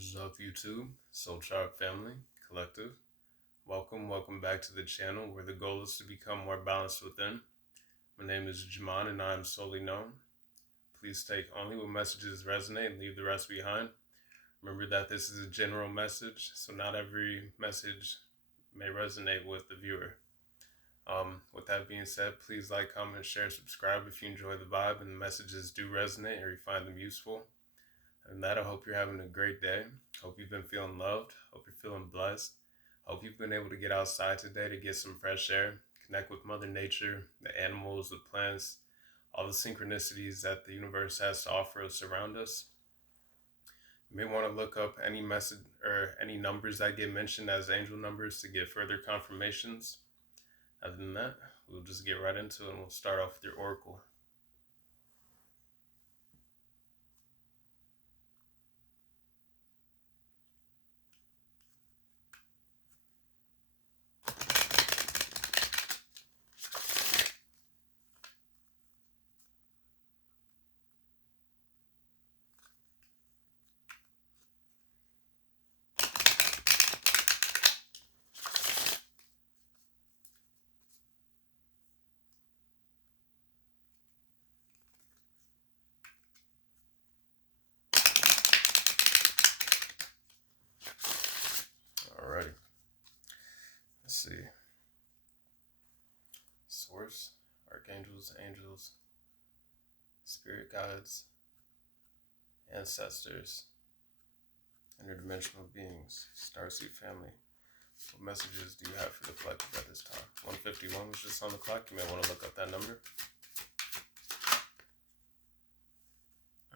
What's up, YouTube, Soul Tribe family, collective? Welcome back to the channel where the goal is to become more balanced within. My name is Jaman and I am solely known. Please take only what messages resonate and leave the rest behind. Remember that this is a general message, so not every message may resonate with the viewer. With that being said, please like, comment, share, subscribe if you enjoy the vibe and the messages do resonate or you find them useful. And that, I hope you're having a great day. Hope you've been feeling loved. Hope you're feeling blessed. Hope you've been able to get outside today to get some fresh air, connect with Mother Nature, the animals, the plants, all the synchronicities that the universe has to offer us around us. You may want to look up any message or any numbers that get mentioned as angel numbers to get further confirmations. Other than that, we'll just get right into it and we'll start off with your oracle. Alrighty. Let's see. Source, archangels, angels, spirit guides, ancestors, interdimensional beings, starseed family. What messages do you have for the collective at this time? 151 was just on the clock. You may want to look up that number.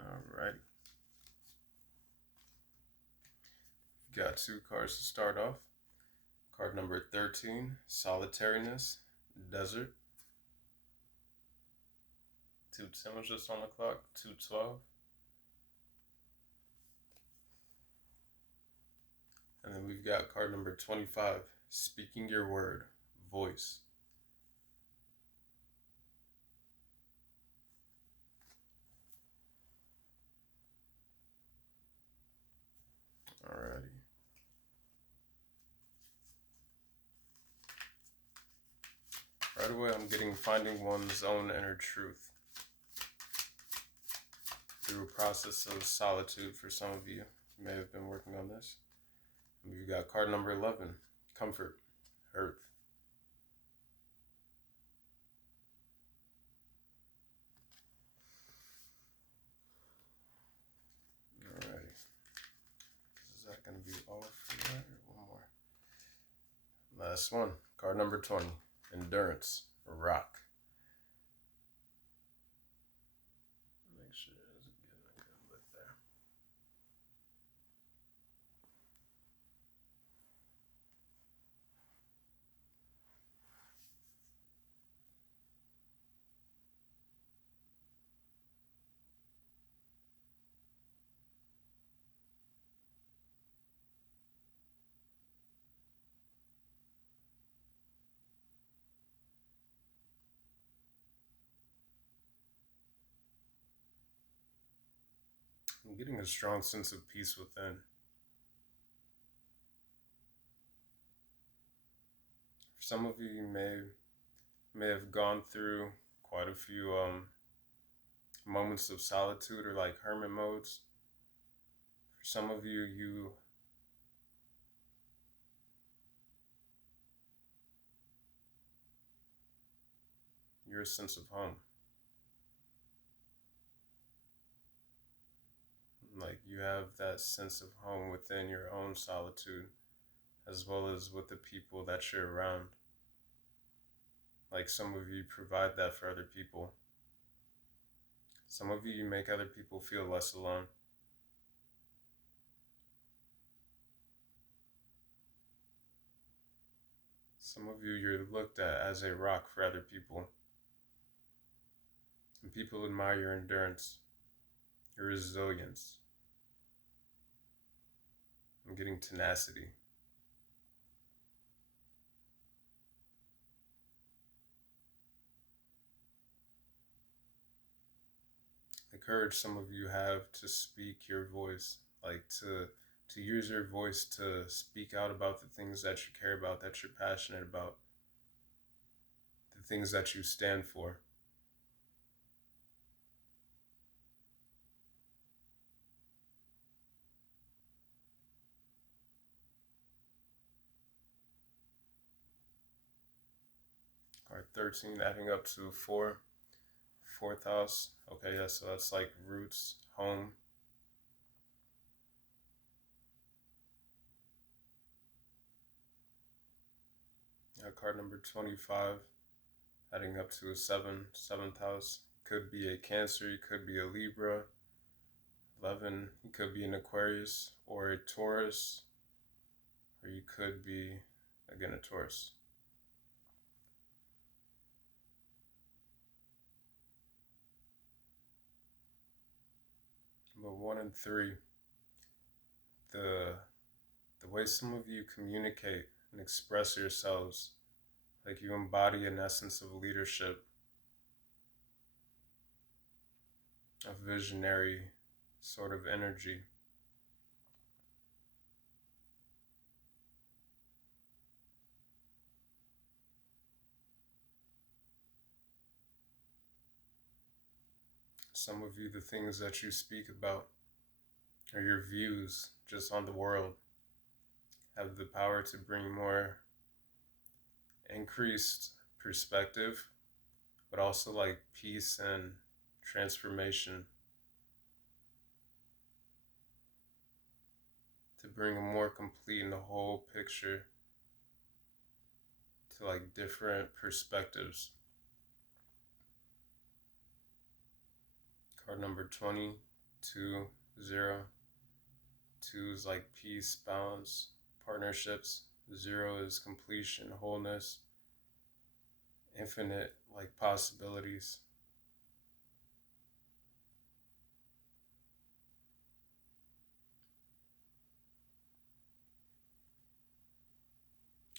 Alrighty. Got two cards to start off. Card number 13, solitariness, desert. 210 was just on the clock. 212. And then we've got card number 25, speaking your word, voice. Alrighty. Right away, I'm getting finding one's own inner truth through a process of solitude for some of you. You may have been working on this. We've got card number 11, comfort, earth. Alrighty. Is that going to be all for that or one more? Last one, card number 20, endurance, rock. Make sure it's getting a good look there. I'm getting a strong sense of peace within. For some of you, you may have gone through quite a few moments of solitude or like hermit modes. For some of you, you're a sense of home. Like you have that sense of home within your own solitude, as well as with the people that you're around. Like some of you provide that for other people. Some of you make other people feel less alone. Some of you, you're looked at as a rock for other people. And people admire your endurance, your resilience. I'm getting tenacity. The courage some of you have to speak your voice, like to to use your voice to speak out about the things that you care about, that you're passionate about, the things that you stand for. All right, 13 adding up to 4, fourth house. Okay, yeah, so that's like roots, home. Yeah, card number 25 adding up to a 7, seventh house. Could be a Cancer, you could be a Libra. 11, you could be an Aquarius or a Taurus, or you could be, again, a Taurus. But 1 and 3, the way some of you communicate and express yourselves, like you embody an essence of leadership, a visionary sort of energy. Some of you, the things that you speak about or your views just on the world have the power to bring more increased perspective, but also like peace and transformation, to bring a more complete and whole picture to like different perspectives. Card number 22, 0. 2 is like peace, balance, partnerships. 0 is completion, wholeness, infinite like possibilities.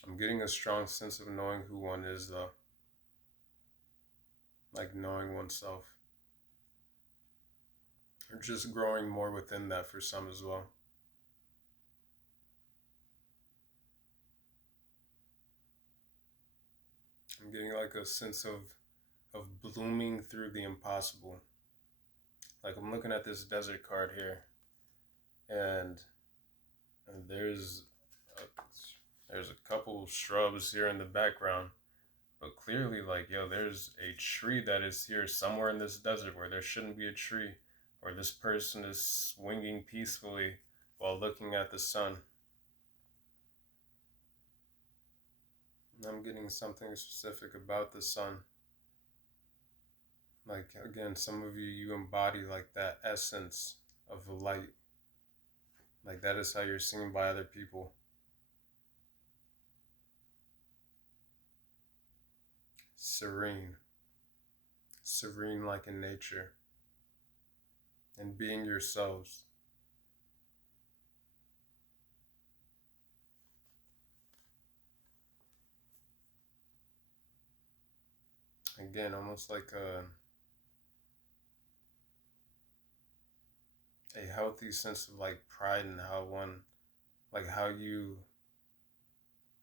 I'm getting a strong sense of knowing who one is though. Like knowing oneself. Or just growing more within that for some as well. I'm getting like a sense of blooming through the impossible. Like I'm looking at this desert card here, and there's a couple shrubs here in the background, but clearly like, yo, there's a tree that is here somewhere in this desert where there shouldn't be a tree, or this person is swinging peacefully while looking at the sun. And I'm getting something specific about the sun. Like, again, some of you, you embody like that essence of the light. Like that is how you're seen by other people. Serene. Serene like in nature. And being yourselves. Again, almost like a healthy sense of like pride in how one, like how you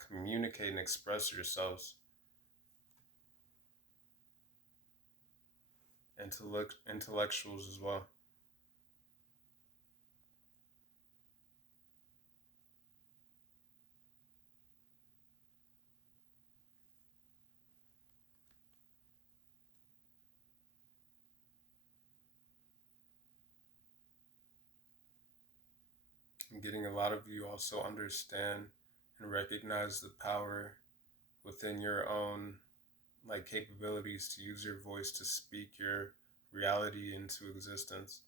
communicate and express yourselves. Intellectuals as well. I'm getting a lot of you also understand and recognize the power within your own like capabilities to use your voice to speak your reality into existence.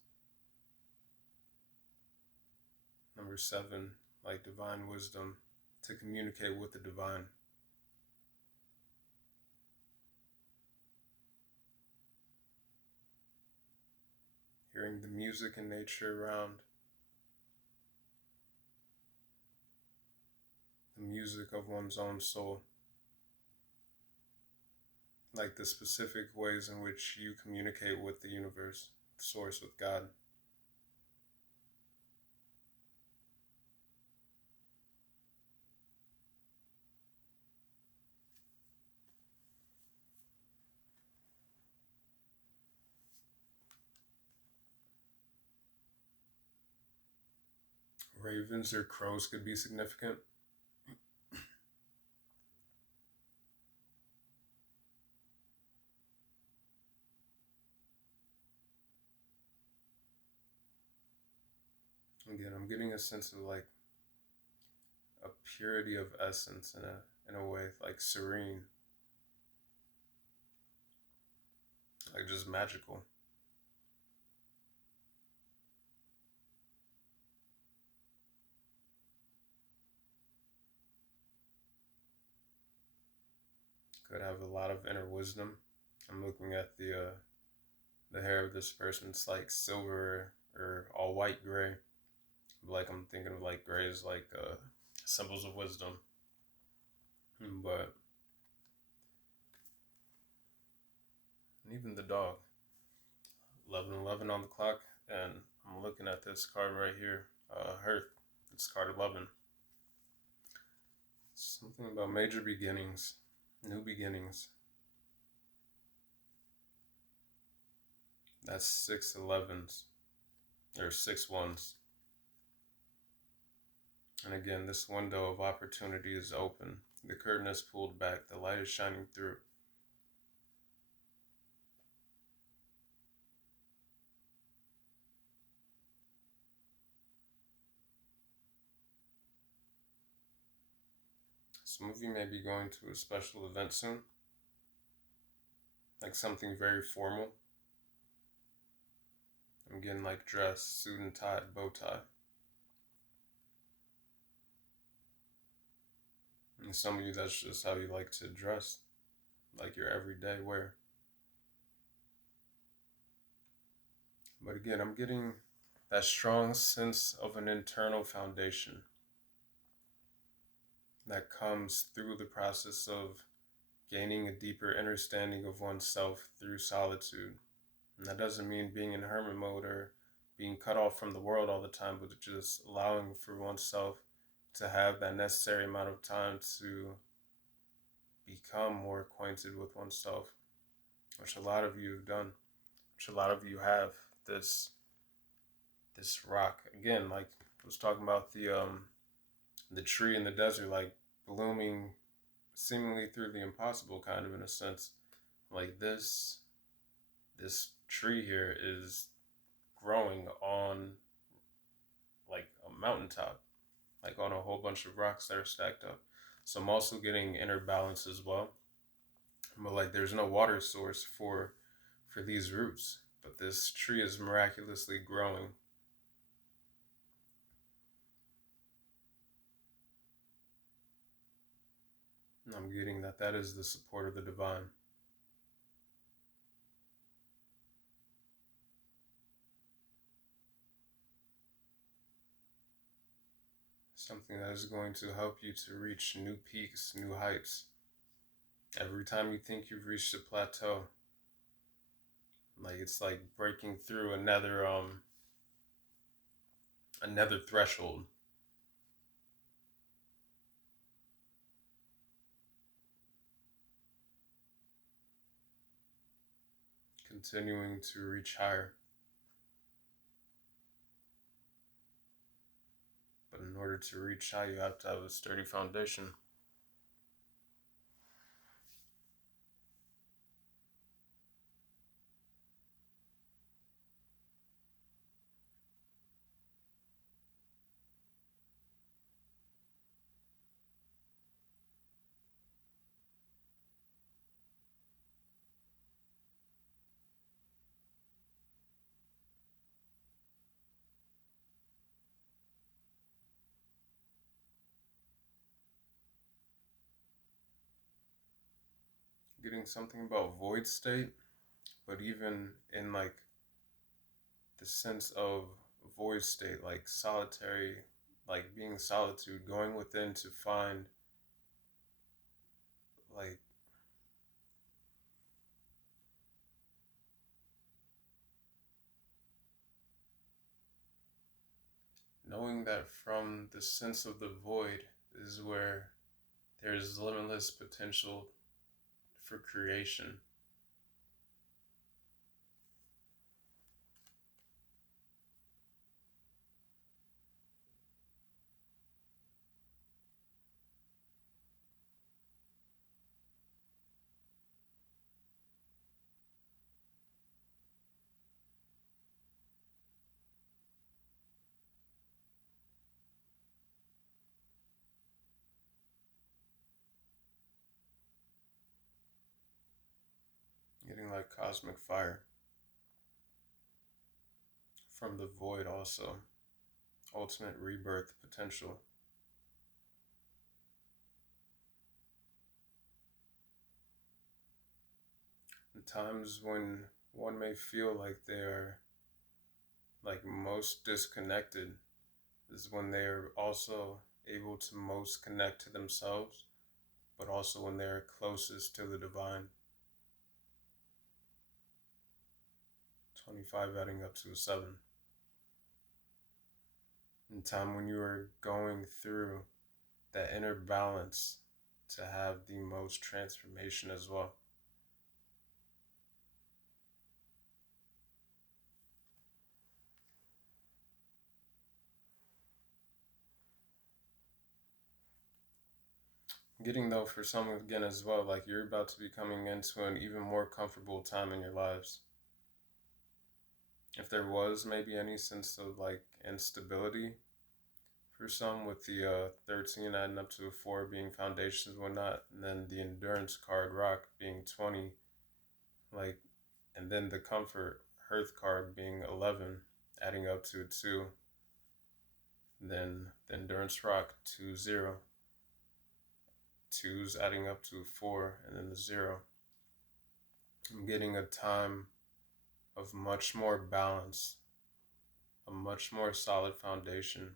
Number 7, like divine wisdom, to communicate with the divine. Hearing the music and nature around, the music of one's own soul, like the specific ways in which you communicate with the universe, source, with God. Ravens or crows could be significant. Again, I'm getting a sense of like a purity of essence in a way, like serene, like just magical. Could have a lot of inner wisdom. I'm looking at the hair of this person. It's like silver or all white gray. Like I'm thinking of like gray as like symbols of wisdom. But even the dog, 11:11 on the clock, and I'm looking at this card right here, Hearth. It's card 11. Something about major beginnings, new beginnings. That's 6 11s or 6 1s. And again, this window of opportunity is open. The curtain is pulled back. The light is shining through. Some of you may be going to a special event soon, like something very formal. I'm getting like dress, suit and tie, bow tie. And some of you, that's just how you like to dress, like your everyday wear. But again, I'm getting that strong sense of an internal foundation that comes through the process of gaining a deeper understanding of oneself through solitude. And that doesn't mean being in hermit mode or being cut off from the world all the time, but just allowing for oneself to have that necessary amount of time to become more acquainted with oneself, which a lot of you have done, which a lot of you have. This rock again, like I was talking about the tree in the desert, like blooming seemingly through the impossible, kind of in a sense. Like this tree here is growing on like a mountaintop, like on a whole bunch of rocks that are stacked up. So I'm also getting inner balance as well. But like there's no water source for these roots, but this tree is miraculously growing. And I'm getting that that is the support of the divine. Something that is going to help you to reach new peaks, new heights. Every time you think you've reached a plateau, like it's like breaking through another threshold. Continuing to reach higher. But in order to reach high, you have to have a sturdy foundation. Getting something about void state, but even in like the sense of void state, like solitary, like being solitude, going within to find like knowing that from the sense of the void is where there's limitless potential for creation. cosmic fire. From the void also, ultimate rebirth potential. The times when one may feel like they are like most disconnected is when they are also able to most connect to themselves, but also when they are closest to the divine. 25 adding up to a 7. In time when you are going through that inner balance to have the most transformation as well. Getting though for some again as well, like you're about to be coming into an even more comfortable time in your lives. If there was maybe any sense of like instability for some, with the 13 adding up to a 4 being foundations and whatnot, and then the endurance card rock being 20, like, and then the comfort hearth card being 11 adding up to a 2, then the endurance rock 2 0, 2's adding up to a 4, and then the 0. I'm getting a time of much more balance, a much more solid foundation,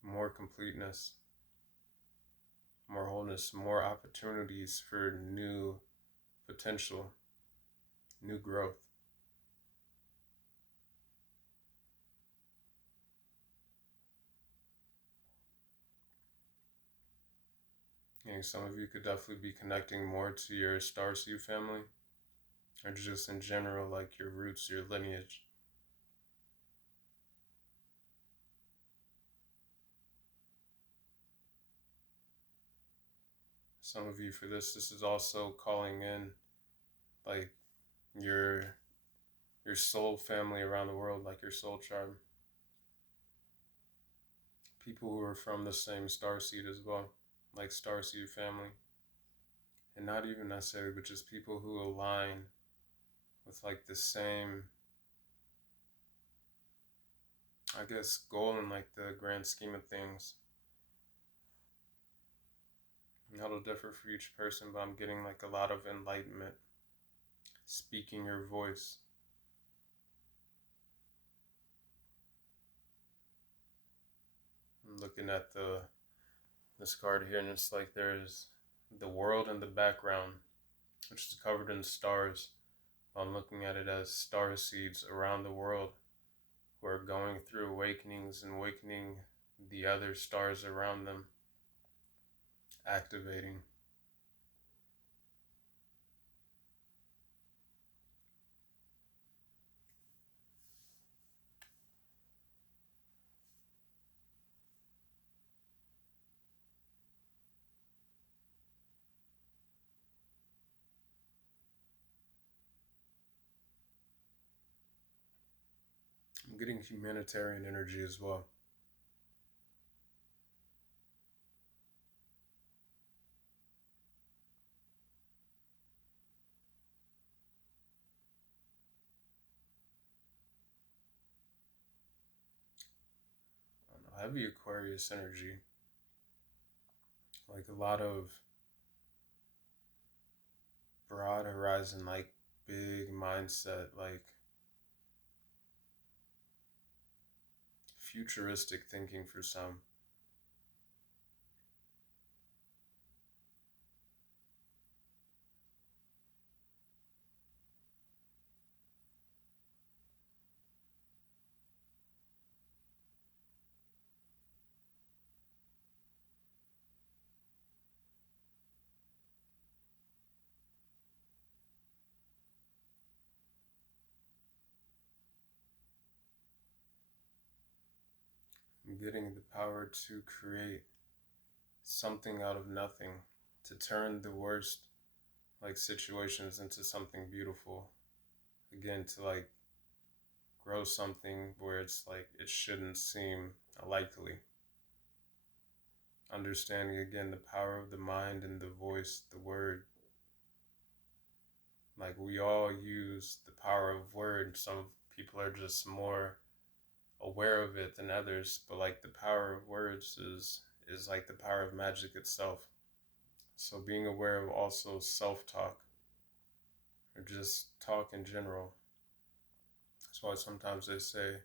more completeness, more wholeness, more opportunities for new potential, new growth. Some of you could definitely be connecting more to your Starseed family, or just in general, like your roots, your lineage. Some of you for this is also calling in like your soul family around the world, like your soul tribe. People who are from the same starseed as well, like starseed family. And not even necessarily, but just people who align with like the same, I guess, goal in like the grand scheme of things. And that'll differ for each person, but I'm getting like a lot of enlightenment, speaking your voice. I'm looking at this card here, and it's like there's the world in the background, which is covered in stars. I'm looking at it as star seeds around the world who are going through awakenings and awakening the other stars around them, activating. I'm getting humanitarian energy as well. Heavy Aquarius energy, like a lot of broad horizon, like big mindset, like futuristic thinking for some. I'm getting the power to create something out of nothing, to turn the worst like situations into something beautiful. Again, to like grow something where it's like it shouldn't seem likely. Understanding again the power of the mind and the voice, the word. Like, we all use the power of word. Some people are just more aware of it than others, but like the power of words is like the power of magic itself. So being aware of also self-talk or just talk in general. That's why sometimes they say,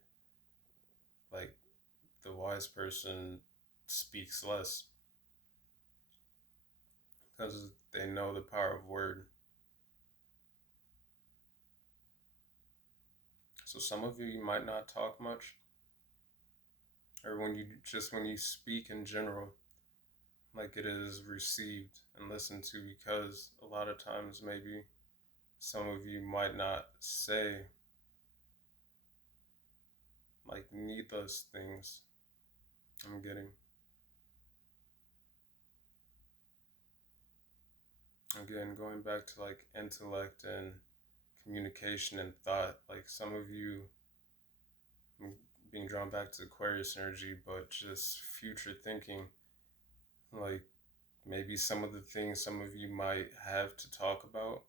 like, the wise person speaks less because they know the power of word. So some of you might not talk much, or when you speak in general, like it is received and listened to, because a lot of times maybe some of you might not say like needless things. I'm getting, again, going back to like intellect and communication and thought, like some of you, I'm being drawn back to Aquarius energy, but just future thinking, like maybe some of the things some of you might have to talk about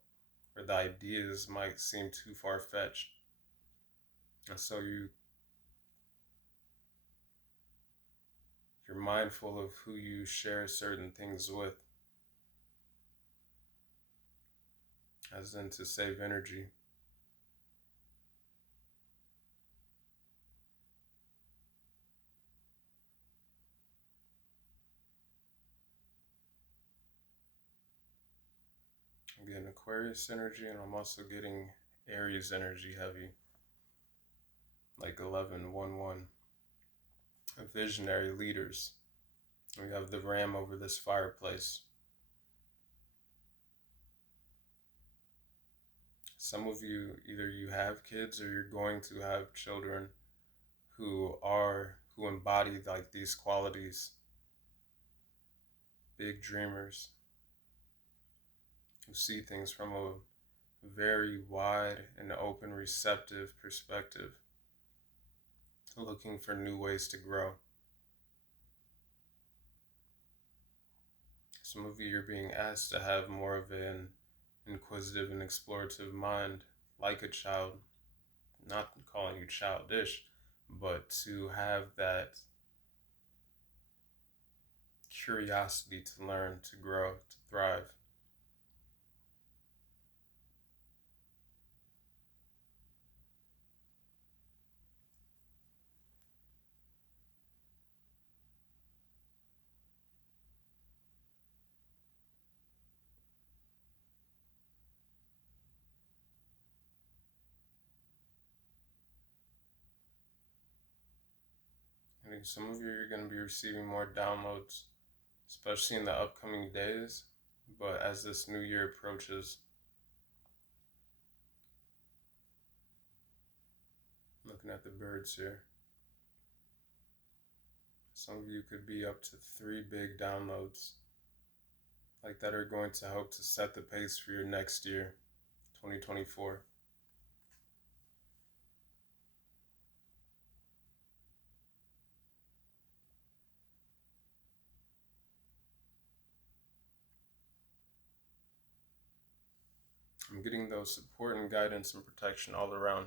or the ideas might seem too far-fetched, and so you're mindful of who you share certain things with, as in to save energy. I'm getting Aquarius energy, and I'm also getting Aries energy heavy, like 1111. Visionary leaders. We have the ram over this fireplace. Some of you, either you have kids or you're going to have children who embody like these qualities. Big dreamers who see things from a very wide and open, receptive perspective, looking for new ways to grow. Some of you are being asked to have more of an inquisitive and explorative mind, like a child. Not calling you childish, but to have that curiosity to learn, to grow, to thrive. I think some of you are going to be receiving more downloads, especially in the upcoming days. But as this new year approaches, looking at the birds here, some of you could be up to 3 big downloads like that are going to help to set the pace for your next year, 2024. I'm getting those support and guidance and protection all around.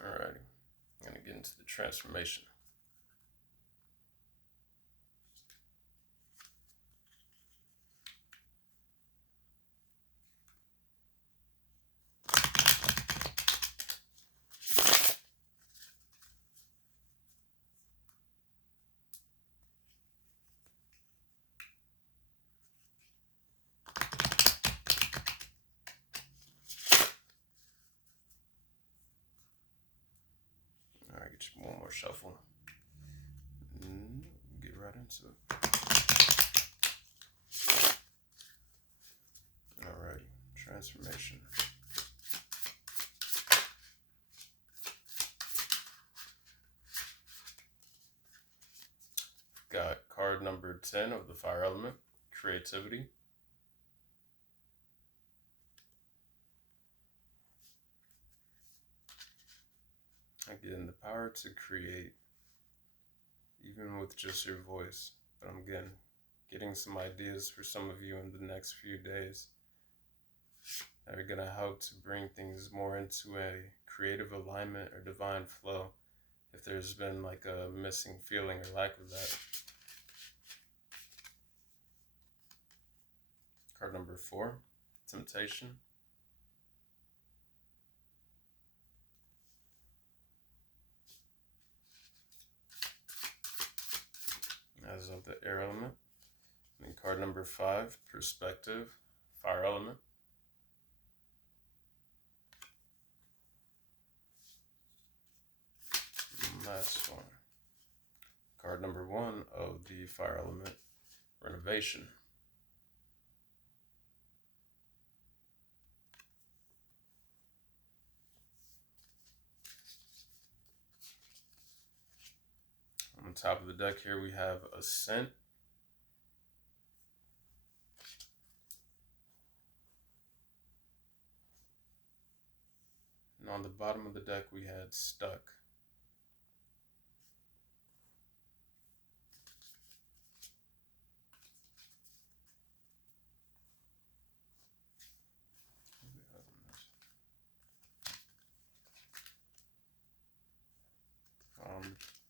Alrighty, I'm going to get into the transformation. Alright, get you one more shuffle. Get right into it. Alrighty, transformation. Got card number 10 of the fire element, creativity. Again, the power to create, even with just your voice. But I'm getting some ideas for some of you in the next few days that are going to help to bring things more into a creative alignment or divine flow if there's been like a missing feeling or lack of that. Card number 4, Temptation. As of the air element. And card number 5, Perspective, fire element. And last one. Card number 1 of the fire element, Renovation. On the top of the deck here we have Ascent. And on the bottom of the deck we had Stuck.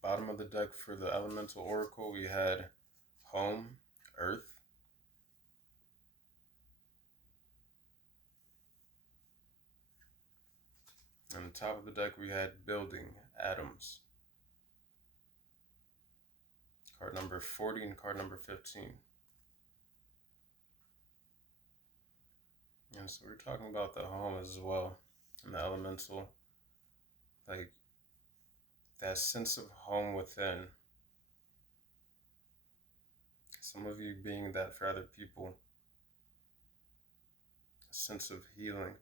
Bottom of the deck for the Elemental Oracle we had Home, Earth. On the top of the deck we had Building, Atoms. Card number 40 and card number 15. And so we're talking about the home as well, and the elemental, like that sense of home within. Some of you being that for other people, a sense of healing.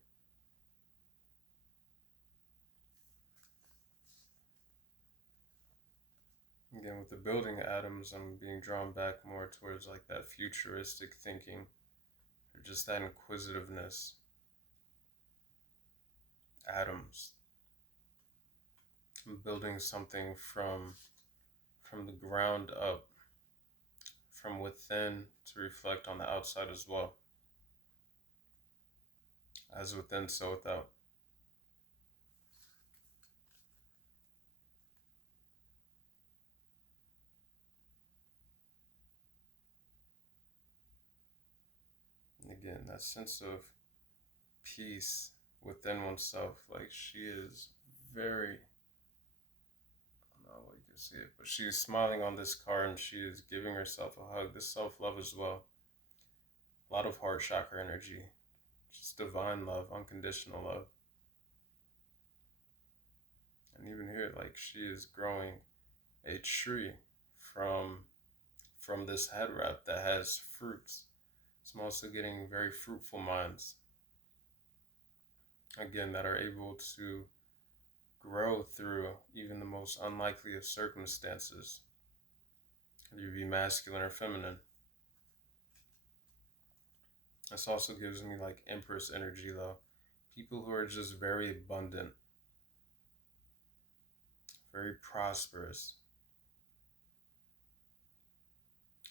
Again, with the building atoms, I'm being drawn back more towards like that futuristic thinking, or just that inquisitiveness. Atoms. I'm building something from the ground up, from within to reflect on the outside as well. As within, so without. And again, that sense of peace within oneself. Like she is very, I don't know what you can see it, but she's smiling on this card and she is giving herself a hug. This self-love as well. A lot of heart chakra energy. Just divine love, unconditional love. And even here, like she is growing a tree from this head wrap that has fruits. I'm also getting very fruitful minds. Again, that are able to grow through even the most unlikely of circumstances. Whether you be masculine or feminine. This also gives me like Empress energy though. People who are just very abundant, very prosperous.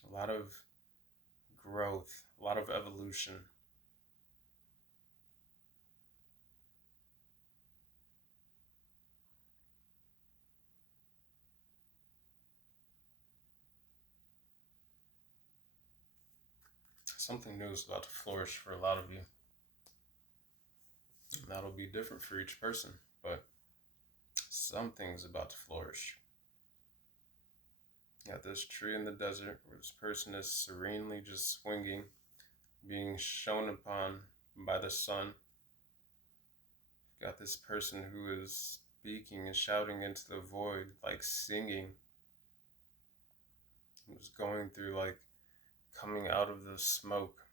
A lot of growth, a lot of evolution. Something new is about to flourish for a lot of you. And that'll be different for each person, but something's about to flourish. You got this tree in the desert where this person is serenely just swinging, being shone upon by the sun. You got this person who is speaking and shouting into the void, like singing. Who's going through like coming out of the smoke,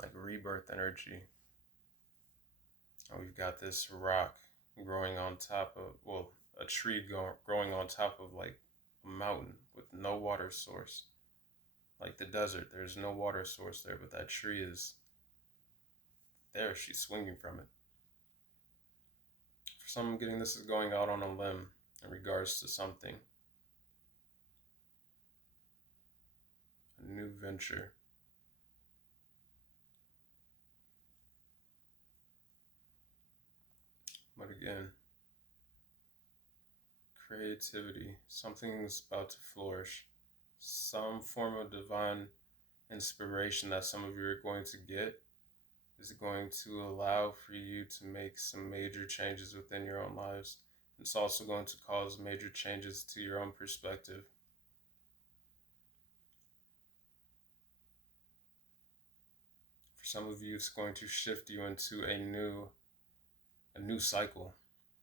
like rebirth energy. And we've got this rock growing on top of, well, a tree growing on top of like a mountain with no water source. Like the desert, there's no water source there, but that tree is there. She's swinging from it. For some, I'm getting this is going out on a limb in regards to something, a new venture. But again, creativity, something's about to flourish. Some form of divine inspiration that some of you are going to get is going to allow for you to make some major changes within your own lives. It's also going to cause major changes to your own perspective. For some of you, it's going to shift you into a new cycle,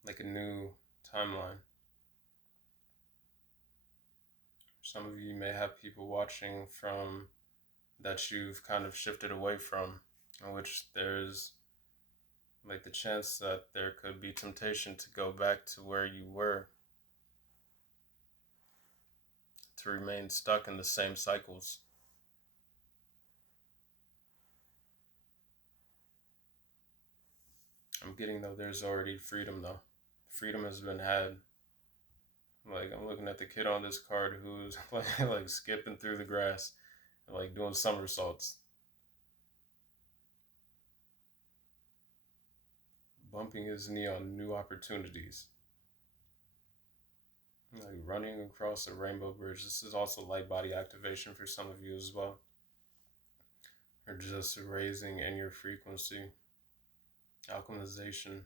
like a new timeline. Some of you may have people watching from that you've kind of shifted away from, in which there's like the chance that there could be temptation to go back to where you were, to remain stuck in the same cycles. I'm getting though there's already freedom though. Freedom has been had. Like I'm looking at the kid on this card who's like skipping through the grass, and, like doing somersaults, bumping his knee on new opportunities, like running across a rainbow bridge. This is also light body activation for some of you as well, or just raising in your frequency, alchemization.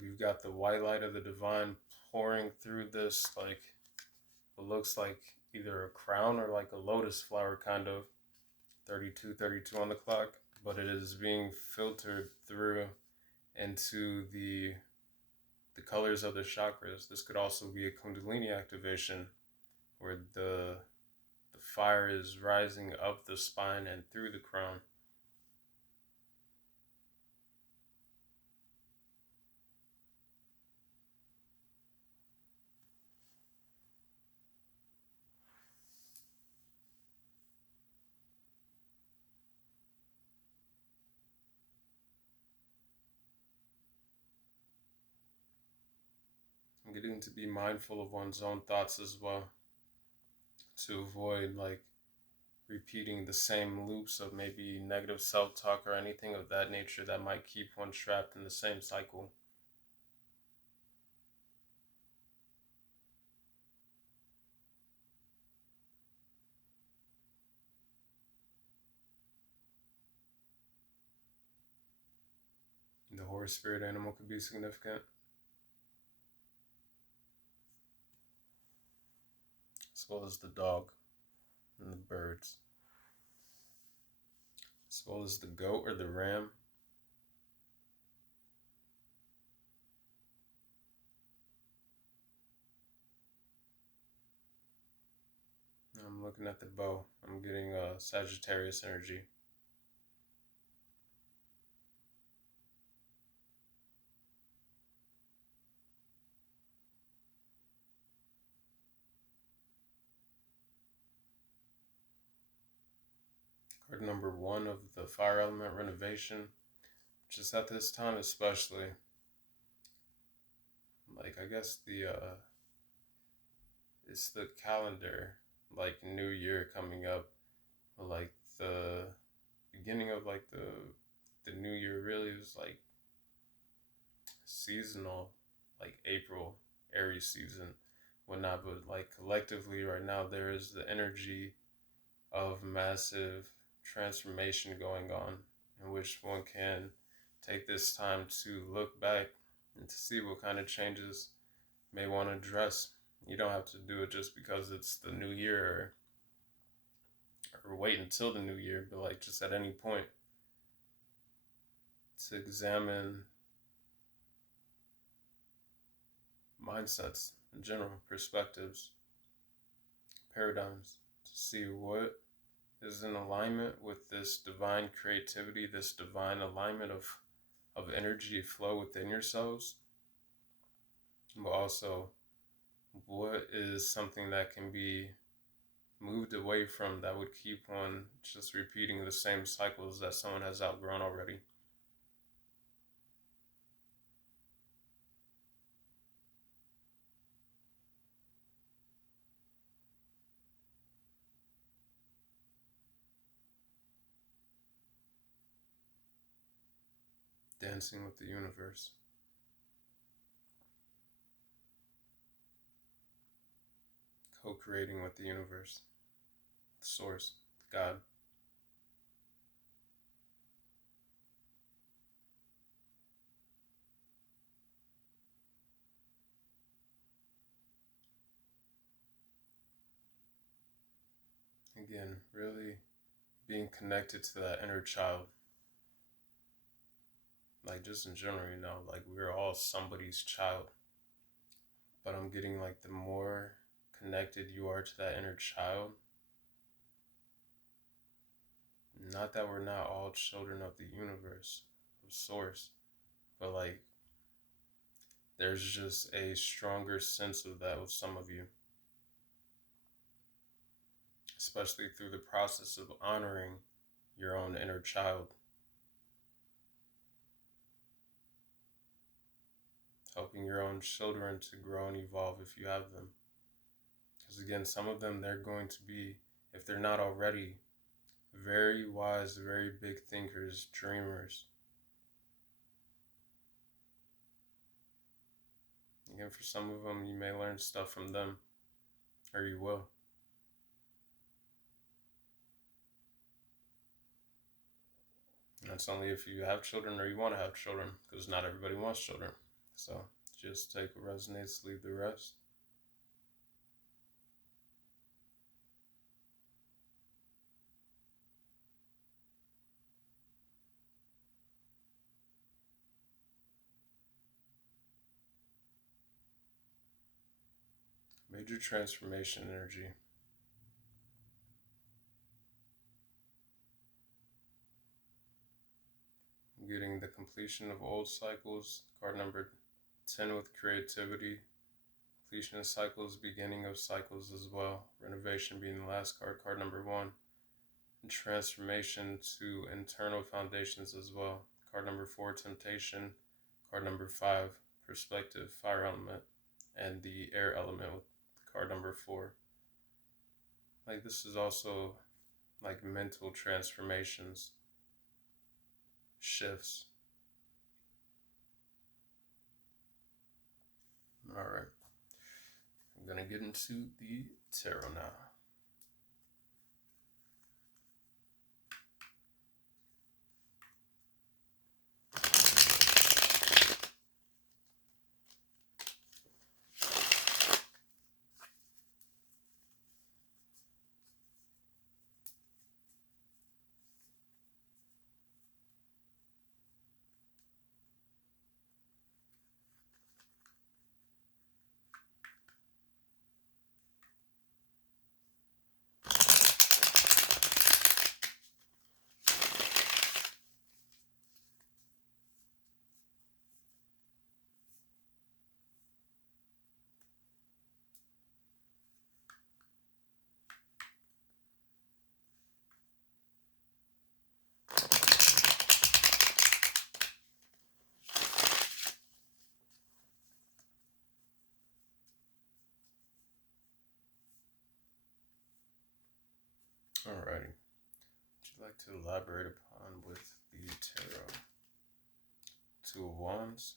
We've got the white light of the divine pouring through this, like it looks like either a crown or like a lotus flower, kind of 32 on the clock, but it is being filtered through into the colors of the chakras. This could also be a Kundalini activation where the fire is rising up the spine and through the crown. I'm getting to be mindful of one's own thoughts as well, to avoid like repeating the same loops of maybe negative self-talk or anything of that nature that might keep one trapped in the same cycle. The horse spirit animal could be significant, as well as the dog and the birds, as well as the goat or the ram. I'm looking at the bow. I'm getting Sagittarius energy. Card number 1 of the fire element renovation. Just at this time especially, like I guess it's the calendar, like new year coming up, like the beginning of like the new year really is like seasonal, like April, Aries season, whatnot. But like collectively right now, there is the energy of massive transformation going on, in which one can take this time to look back and to see what kind of changes may want to address. You don't have to do it just because it's the new year, or wait until the new year, but like just at any point to examine mindsets in general, perspectives, paradigms, to see what is in alignment with this divine creativity, this divine alignment of energy flow within yourselves, but also what is something that can be moved away from that would keep one just repeating the same cycles that someone has outgrown already. dancing with the universe, co-creating with the universe, the source, God. Again, really being connected to that inner child. Like just in general, like we're all somebody's child. But I'm getting like the more connected you are to that inner child, not that we're not all children of the universe, of source, but like there's just a stronger sense of that with some of you, especially through the process of honoring your own inner child, helping your own children to grow and evolve if you have them. Because again, some of them, they're going to be, if they're not already, very wise, very big thinkers, dreamers. Again, for some of them, you may learn stuff from them, or you will. And that's only if you have children or you want to have children, because not everybody wants children. So just take what resonates, leave the rest. Major transformation energy. Getting the completion of old cycles, card number 10 with creativity. Completion of cycles, beginning of cycles as well. Renovation being the last card, card number 1. And transformation to internal foundations as well. Card number 4, temptation. Card number 5, perspective, fire element. And the air element with card number 4. Like this is also like mental transformations, shifts. All right. I'm going to get into the tarot now. Alrighty. Would you like to elaborate upon with the tarot? 2 of Wands.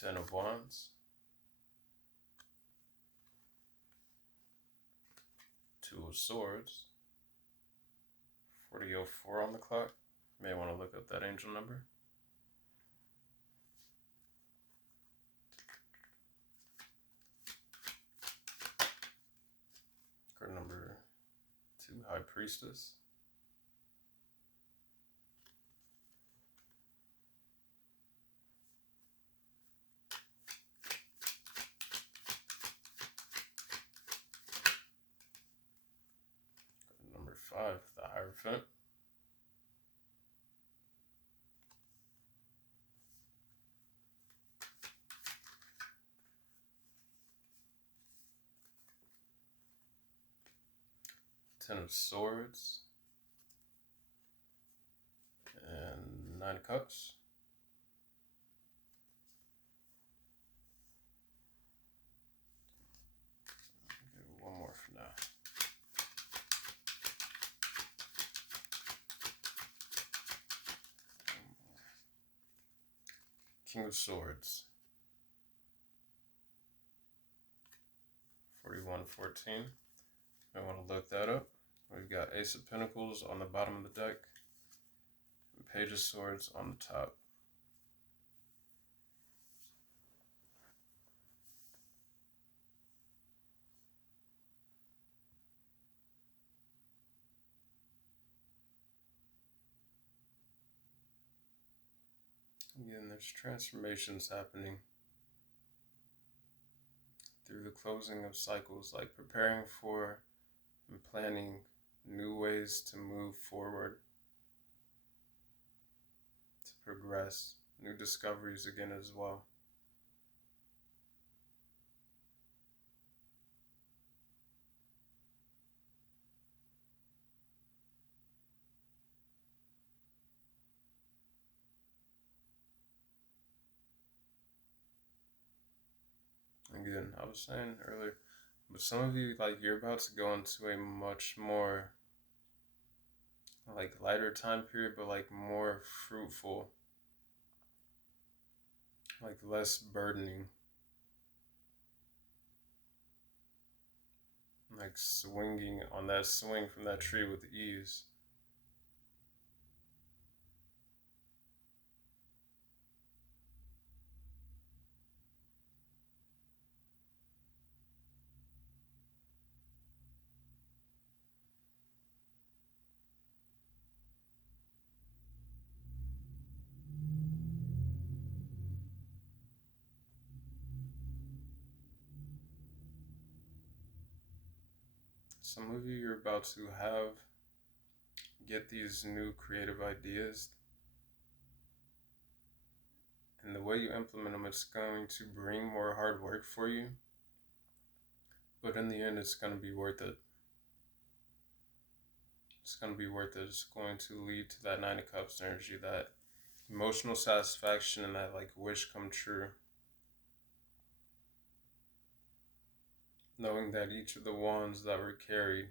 Ten of Wands. 2 of Swords. 40:04 on the clock. You may want to look up that angel number. Card number 2, High Priestess. Card number 5, the Hierophant. Ten of Swords. Nine of Cups. One more for now. King of Swords. 4114. I want to look that up. We've got Ace of Pentacles on the bottom of the deck and Page of Swords on the top. Again, there's transformations happening through the closing of cycles, like preparing for and planning new ways to move forward, to progress, new discoveries again as well. Again, I was saying earlier, but some of you, like, you're about to go into a much more, like, lighter time period, but, like, more fruitful, like, less burdening, like, swinging on that swing from that tree with ease. Some of you, you're about to get these new creative ideas, and the way you implement them, it's going to bring more hard work for you, but in the end, it's going to be worth it. It's going to be worth it. It's going to lead to that Nine of Cups energy, that emotional satisfaction, and that, like, wish come true. Knowing that each of the wands that were carried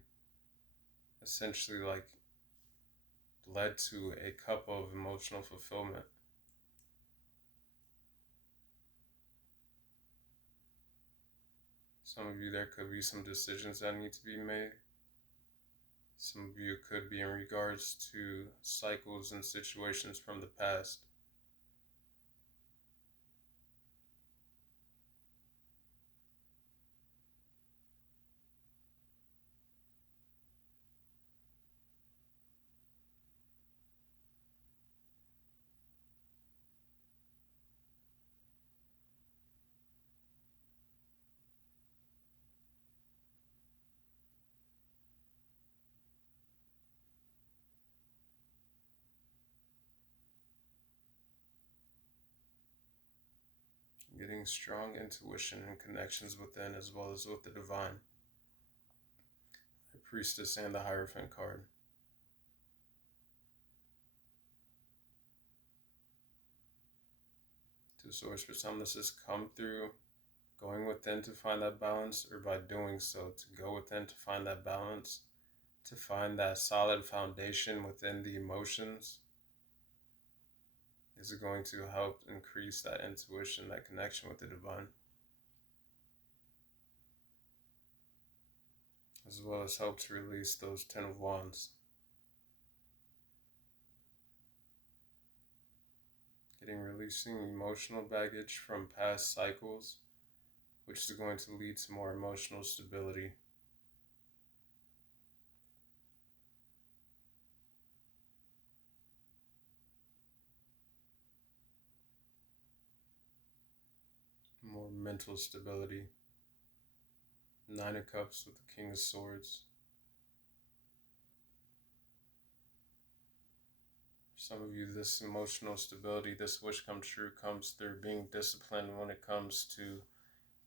essentially, like, led to a cup of emotional fulfillment. Some of you, there could be some decisions that need to be made. Some of you could be in regards to cycles and situations from the past. Getting strong intuition and connections within, as well as with the divine. The Priestess and the Hierophant card. Two Swords. For some, this has come through going within to find that balance, or by doing so, to go within to find that balance, to find that solid foundation within the emotions. Is going to help increase that intuition, that connection with the divine, as well as help to release those 10 of Wands. Releasing emotional baggage from past cycles, which is going to lead to more emotional stability. More mental stability. Nine of Cups with the King of Swords. Some of you, this emotional stability, this wish come true, comes through being disciplined when it comes to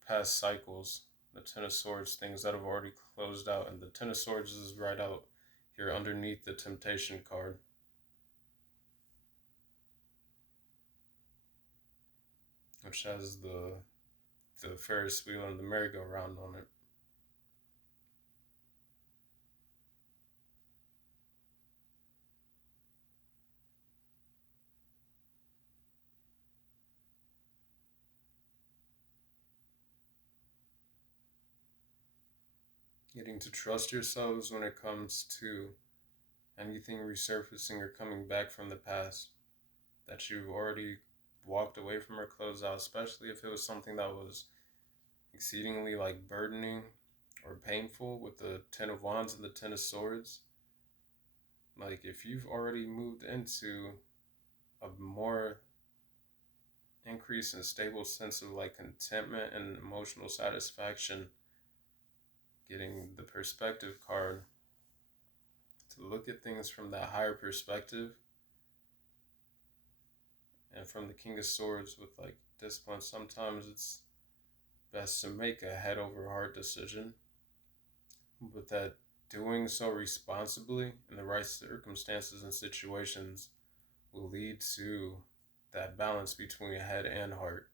past cycles. The Ten of Swords, things that have already closed out. And the Ten of Swords is right out here underneath the Temptation card. which has the Ferris wheel and the merry-go-round on it. Getting to trust yourselves when it comes to anything resurfacing or coming back from the past that you've already walked away from or closed out, especially if it was something that was exceedingly like burdening or painful with the Ten of Wands and the Ten of Swords. Like if you've already moved into a more increased and stable sense of like contentment and emotional satisfaction, getting the perspective card to look at things from that higher perspective, and from the King of Swords with like discipline, sometimes it's best to make a head over heart decision, but that doing so responsibly in the right circumstances and situations will lead to that balance between head and heart.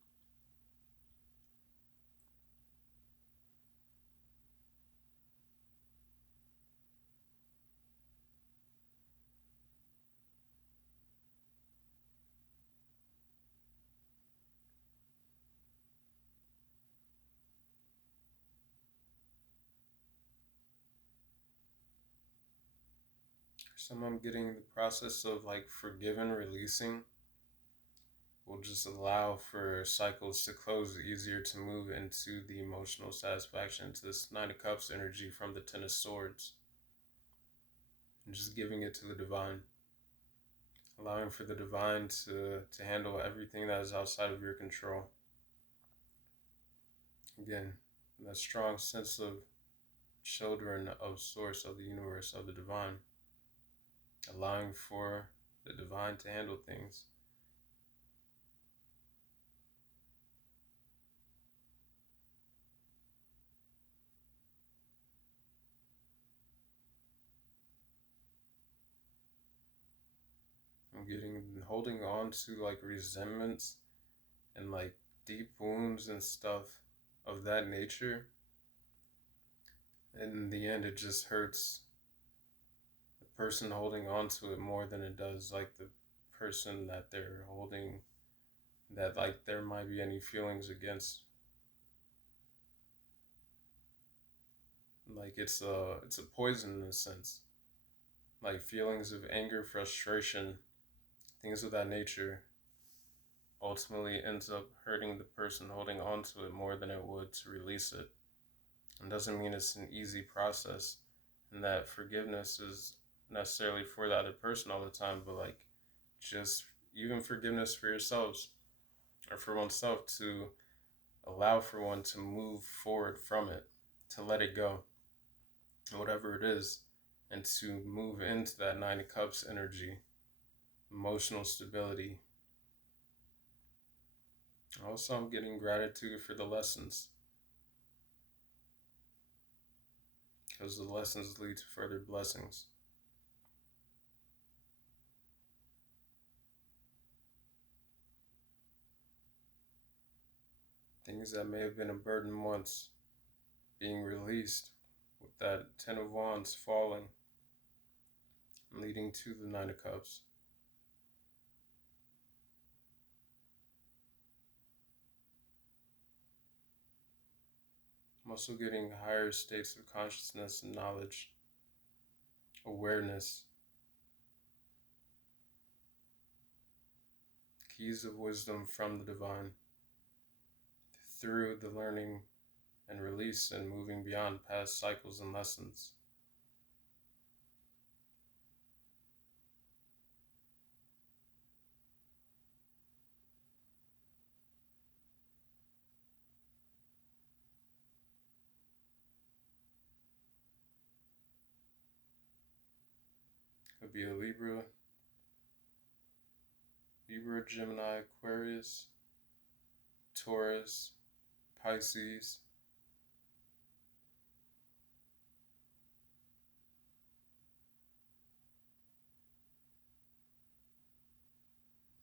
Some I'm getting the process of like forgiving, releasing will just allow for cycles to close easier to move into the emotional satisfaction, to this Nine of Cups energy from the Ten of Swords, and just giving it to the divine, allowing for the divine to handle everything that is outside of your control. Again, that strong sense of children of source, of the universe, of the divine, allowing for the divine to handle things. I'm getting holding on to like resentments and like deep wounds and stuff of that nature. And in the end, it just hurts the person holding on to it more than it does like the person that they're holding, that like there might be any feelings against. Like it's a poison in a sense. Like feelings of anger, frustration, things of that nature ultimately ends up hurting the person holding on to it more than it would to release it. It doesn't mean it's an easy process and that forgiveness is necessarily for the other person all the time, but like just even forgiveness for yourselves or for oneself, to allow for one to move forward from it, to let it go, whatever it is, and to move into that Nine of Cups energy, emotional stability. Also, I'm getting gratitude for the lessons, because the lessons lead to further blessings. Things that may have been a burden once being released with that Ten of Wands falling, leading to the Nine of Cups. I'm also getting higher states of consciousness and knowledge, awareness, keys of wisdom from the divine, through the learning and release and moving beyond past cycles and lessons. Could be a Libra, Gemini, Aquarius, Taurus, Pisces.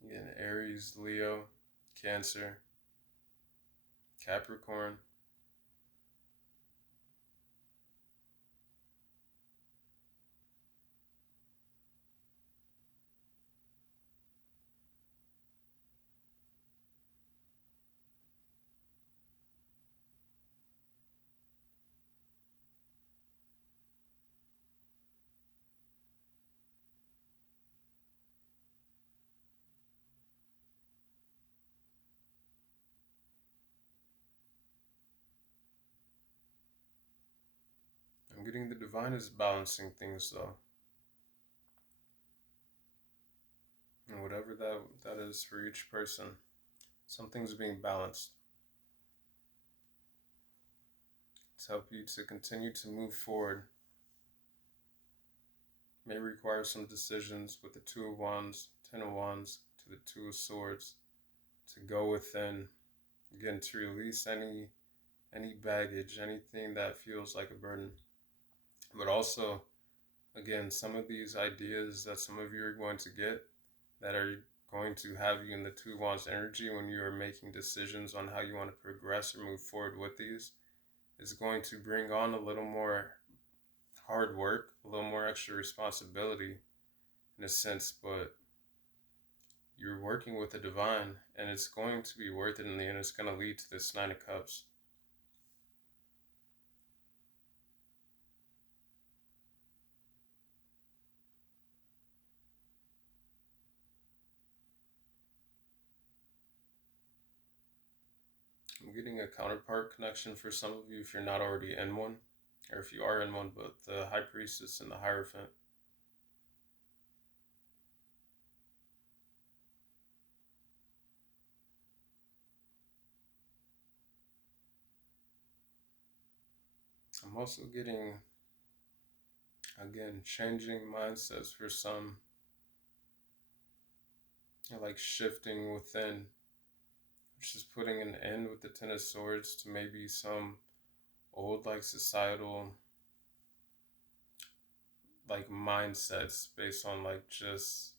Again, Aries, Leo, Cancer, Capricorn, I'm getting the divine is balancing things though. And whatever that is for each person, something's being balanced to help you to continue to move forward. May require some decisions with the Two of Wands, Ten of Wands to the Two of Swords to go within, again, to release any baggage, anything that feels like a burden. But also, again, some of these ideas that some of you are going to get that are going to have you in the Two of Wands energy when you are making decisions on how you want to progress or move forward with these is going to bring on a little more hard work, a little more extra responsibility in a sense, but you're working with the divine and it's going to be worth it in the end. It's going to lead to this Nine of Cups. I'm getting a counterpart connection for some of you if you're not already in one, or if you are in one, but the High Priestess and the Hierophant. I'm also getting, again, changing mindsets for some, like shifting within, which is putting an end with the Ten of Swords to maybe some old, like societal, like mindsets based on like just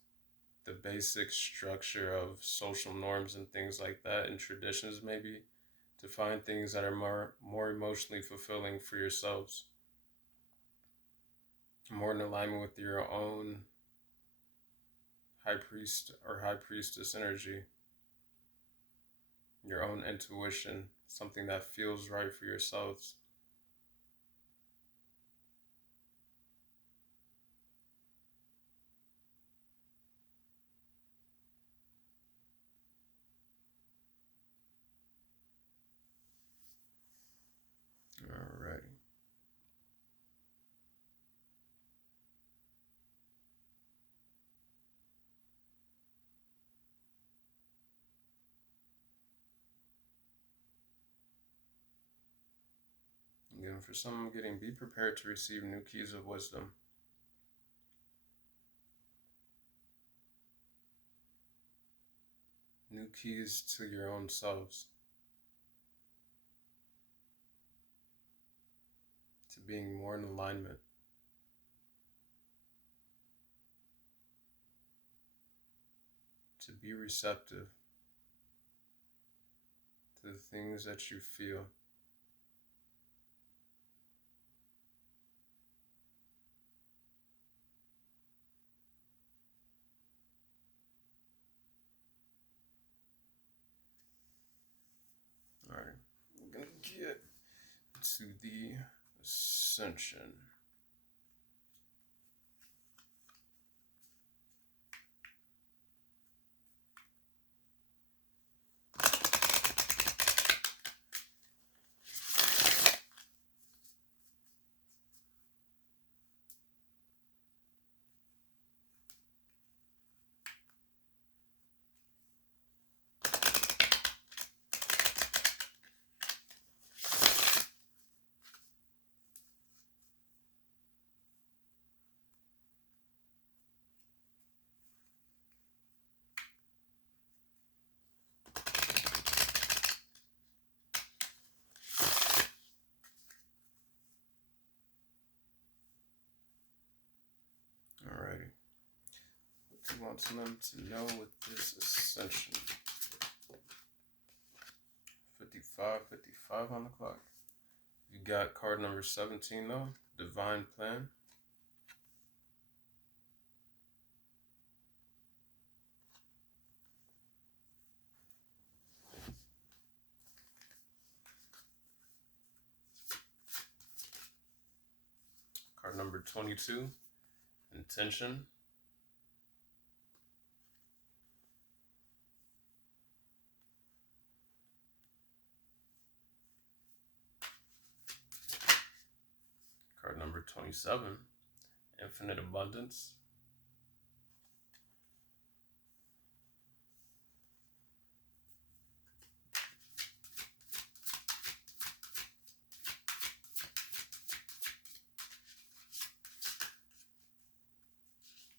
the basic structure of social norms and things like that and traditions, maybe to find things that are more emotionally fulfilling for yourselves, more in alignment with your own high priest or high priestess energy, your own intuition, something that feels right for yourselves. Alrighty. Again, for some, I'm getting be prepared to receive new keys of wisdom. New keys to your own selves. To being more in alignment. To be receptive to the things that you feel. Alright, I'm gonna get to the Ascension. Alrighty. What do you want them to know with this Ascension? 54. 5:55 on the clock. You got card number 17 though, Divine Plan. Card number 22, Intention. Card number 27, Infinite Abundance.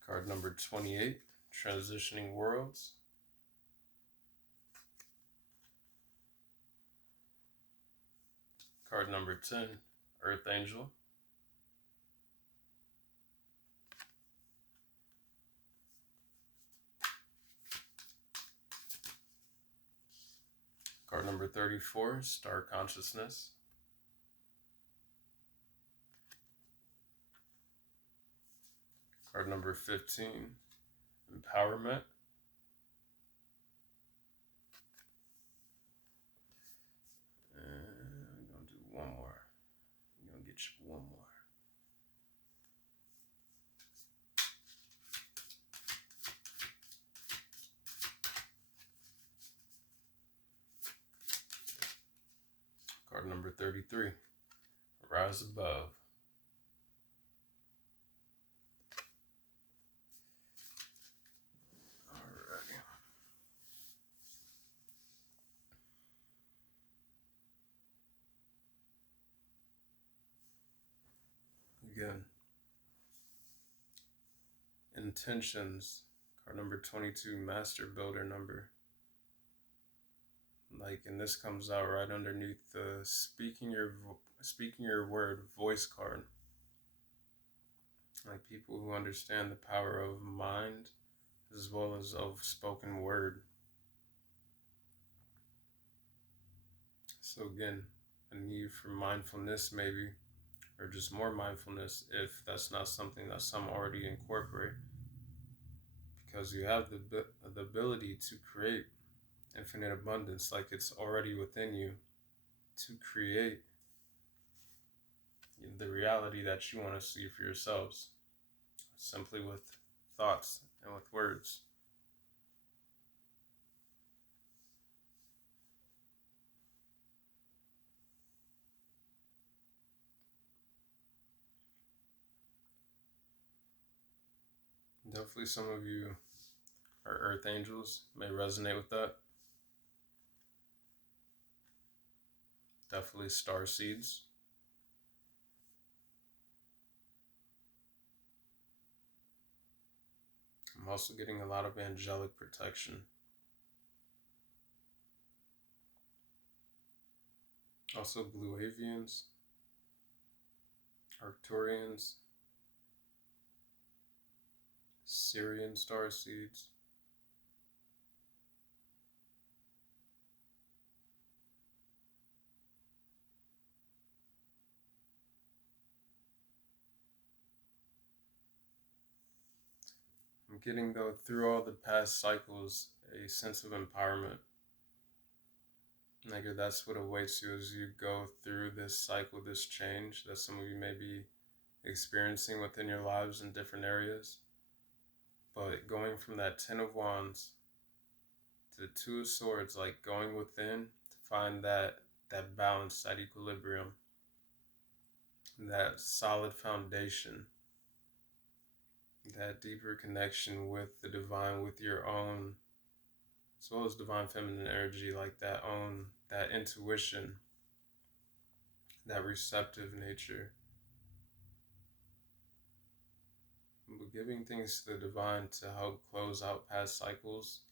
Card number 28, Transitioning Worlds. Card number 10, Earth Angel. Card number 34, Star Consciousness. Card number 15, Empowerment. And I'm going to do one more. I'm going to get you one more. Card number 33, Rise Above. Alrighty. Again, Intentions. Card number 22, Master Builder number. And this comes out right underneath the speaking your word voice card. Like people who understand the power of mind as well as of spoken word. So again, a need for mindfulness maybe, or just more mindfulness if that's not something that some already incorporate. Because you have the ability to create infinite abundance, like it's already within you to create the reality that you want to see for yourselves, simply with thoughts and with words. Definitely some of you are earth angels, may resonate with that. Definitely star seeds. I'm also getting a lot of angelic protection. Also blue avians, Arcturians, Syrian star seeds. I'm getting, though, through all the past cycles, a sense of empowerment. That's what awaits you as you go through this cycle, this change that some of you may be experiencing within your lives in different areas. But going from that 10 of Wands to the 2 of Swords, like going within to find that balance, that equilibrium, that solid foundation, that deeper connection with the divine, with your own, as well as divine feminine energy, like that intuition, that receptive nature. But giving things to the divine to help close out past cycles,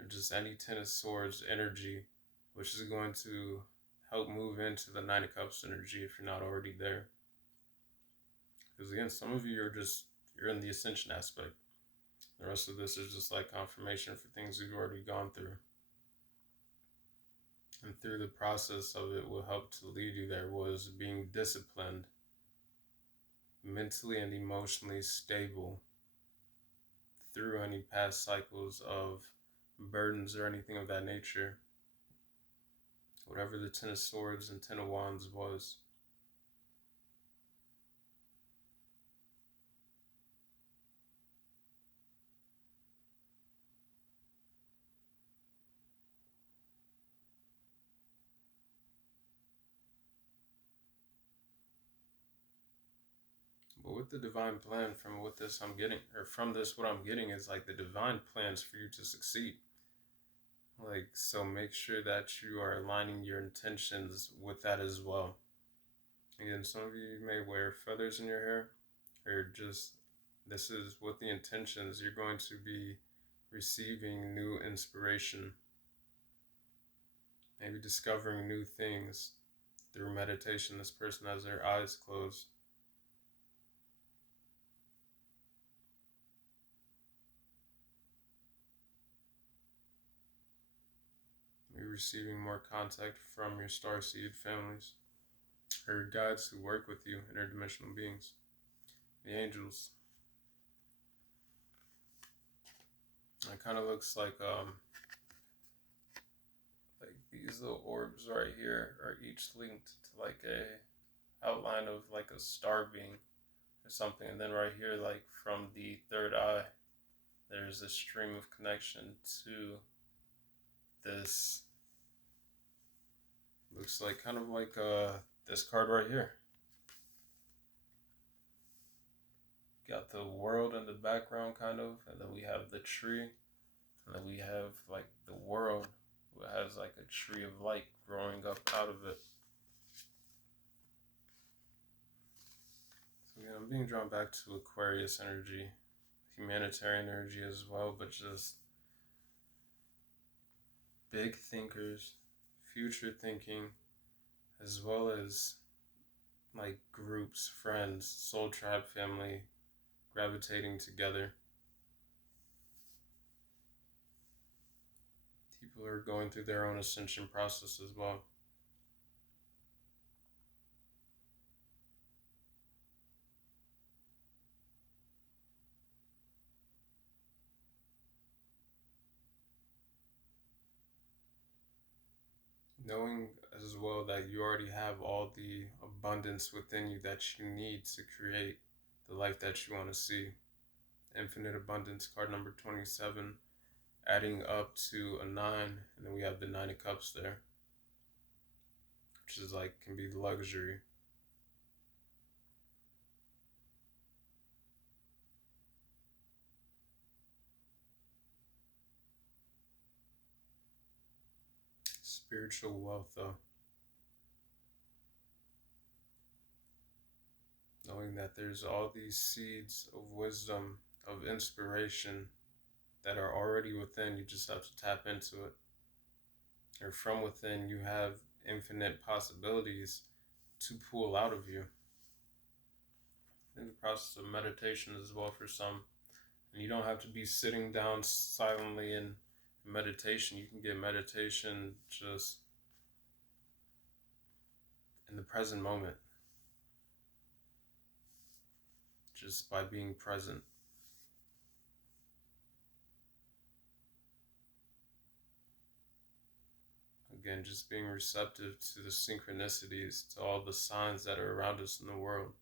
or just any 10 of Swords energy, which is going to help move into the 9 of Cups energy if you're not already there. Because again, some of you you're in the ascension aspect. The rest of this is just like confirmation for things you've already gone through. and through the process of it will help to lead you there was being disciplined, mentally and emotionally stable through any past cycles of burdens or anything of that nature. Whatever the Ten of Swords and Ten of Wands was. But with the divine plan, from what this I'm getting, or from this, what I'm getting is like the divine plans for you to succeed. Like, so make sure that you are aligning your intentions with that as well. Again, some of you may wear feathers in your hair, or just this is with the intentions you're going to be receiving new inspiration, maybe discovering new things through meditation. This person has their eyes closed. You're receiving more contact from your starseed families, or guides who work with you, interdimensional beings, the angels. It kind of looks like these little orbs right here are each linked to like a outline of like a star being or something, and then right here, like from the third eye, there's a stream of connection to this. Looks like kind of like this card right here. Got the world in the background, kind of, and then we have the tree, and then we have like the world, who has like a tree of light growing up out of it. So again, I'm being drawn back to Aquarius energy, humanitarian energy as well, but just big thinkers, future thinking, as well as like groups, friends, soul tribe family gravitating together. People are going through their own ascension process as well. Knowing as well that you already have all the abundance within you that you need to create the life that you want to see. Infinite abundance, card number 27, adding up to a 9, and then we have the 9 of Cups there, which is like, can be luxury. Spiritual wealth, though. Knowing that there's all these seeds of wisdom, of inspiration that are already within, you just have to tap into it. Or from within, you have infinite possibilities to pull out of you. I think the process of meditation as well for some. And you don't have to be sitting down silently in meditation. You can get meditation just in the present moment, just by being present. Again, just being receptive to the synchronicities, to all the signs that are around us in the world.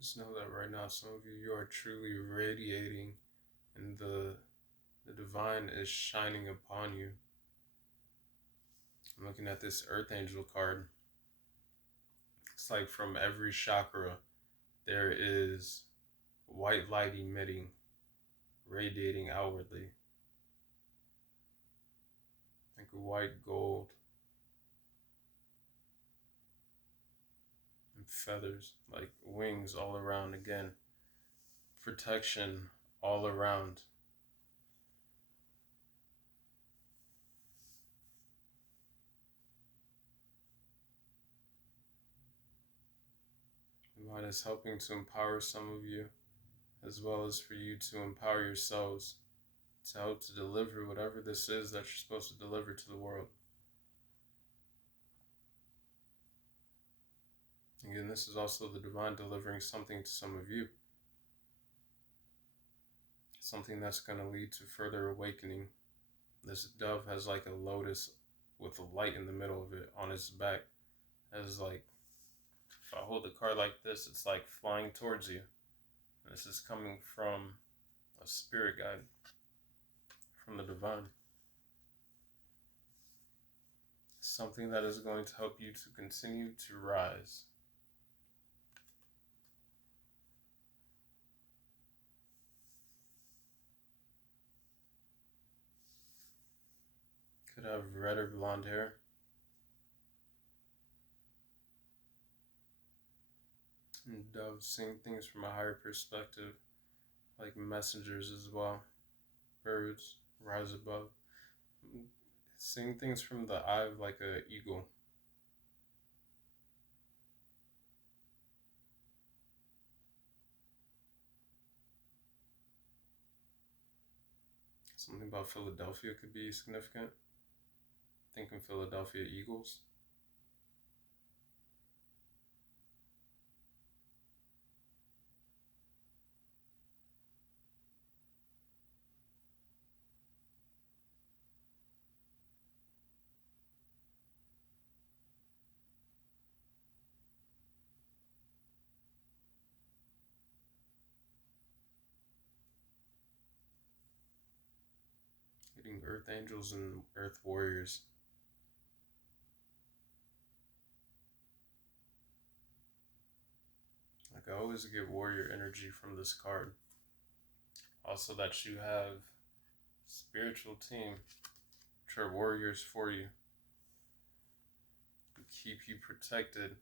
Just know that right now, some of you are truly radiating, and the divine is shining upon you. I'm looking at this Earth Angel card. It's like from every chakra, there is white light emitting, radiating outwardly, like a white gold and feathers, like wings all around. Again, protection all around. Divine is helping to empower some of you, as well as for you to empower yourselves to help to deliver whatever this is that you're supposed to deliver to the world. Again, this is also the Divine delivering something to some of you. Something that's going to lead to further awakening. This dove has like a lotus with a light in the middle of it on its back. As like, if I hold the card like this, it's like flying towards you. And this is coming from a spirit guide, from the Divine. Something that is going to help you to continue to rise. Could have red or blonde hair. And doves seeing things from a higher perspective, like messengers as well. Birds rise above. Seeing things from the eye of like an eagle. Something about Philadelphia could be significant. Thinking Philadelphia Eagles. Getting Earth Angels and Earth Warriors. Like I always get warrior energy from this card. Also that you have spiritual team, which are warriors for you. To keep you protected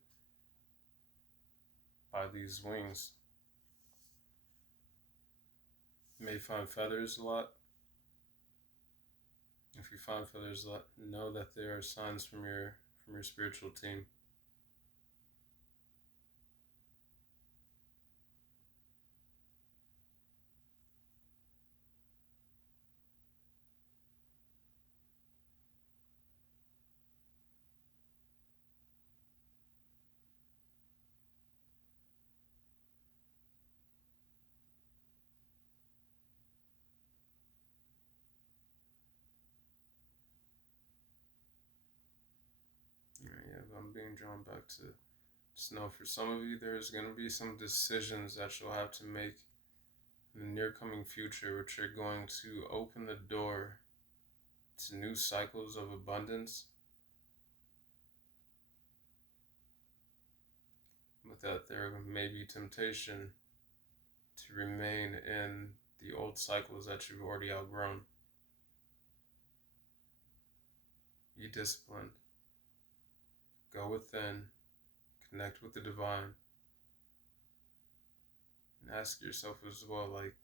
by these wings. You may find feathers a lot. If you find feathers a lot, know that there are signs from your spiritual team. Yeah, but I'm being drawn back to just know for some of you, there's going to be some decisions that you'll have to make in the near coming future, which are going to open the door to new cycles of abundance. But that there may be temptation to remain in the old cycles that you've already outgrown. Be disciplined. Go within. Connect with the Divine. And ask yourself as well, like,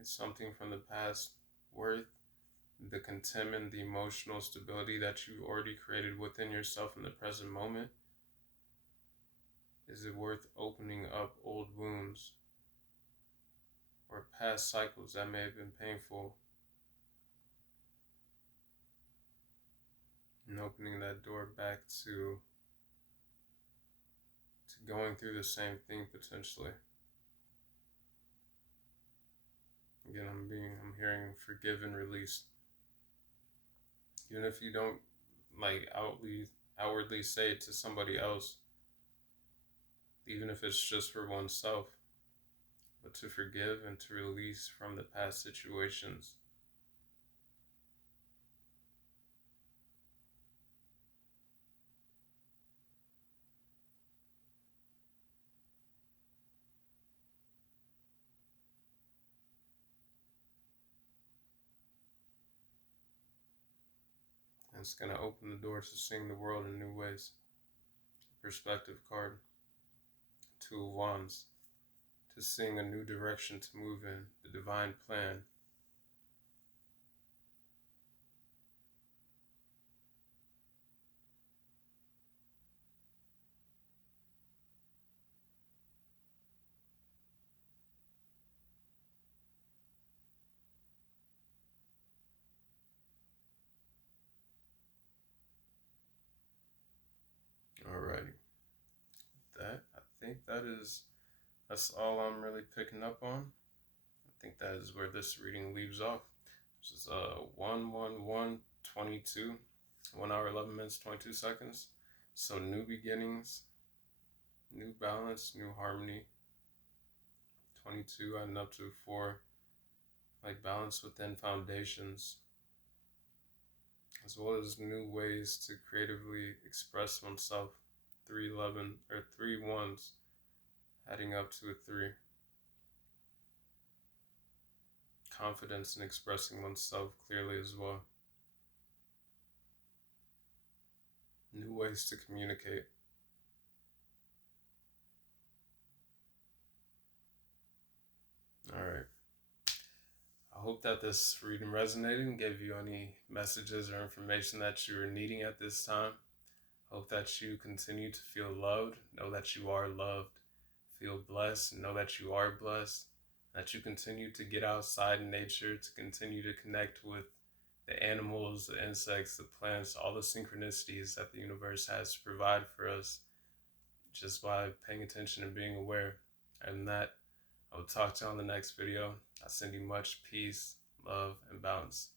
is something from the past worth the contentment, the emotional stability that you've already created within yourself in the present moment? Is it worth opening up old wounds or past cycles that may have been painful and opening that door back to going through the same thing potentially? Again, I'm hearing forgive and release. Even if you don't like outwardly say it to somebody else, even if it's just for oneself, but to forgive and to release from the past situations. And it's going to open the door to seeing the world in new ways. Perspective card. Two of Wands. To seeing a new direction to move in. The divine plan. that's all I'm really picking up on. I think that is where this reading leaves off. This is 1:22, 1 hour 11 minutes 22 seconds. So new beginnings, new balance, new harmony. 22 and up to 4, like balance within foundations, as well as new ways to creatively express oneself. 311 or 3 ones, adding up to a 3. Confidence in expressing oneself clearly as well. New ways to communicate. All right. I hope that this reading resonated and gave you any messages or information that you were needing at this time. Hope that you continue to feel loved, know that you are loved, feel blessed, know that you are blessed, that you continue to get outside in nature, to continue to connect with the animals, the insects, the plants, all the synchronicities that the universe has to provide for us just by paying attention and being aware. And that, I will talk to you on the next video. I send you much peace, love, and balance.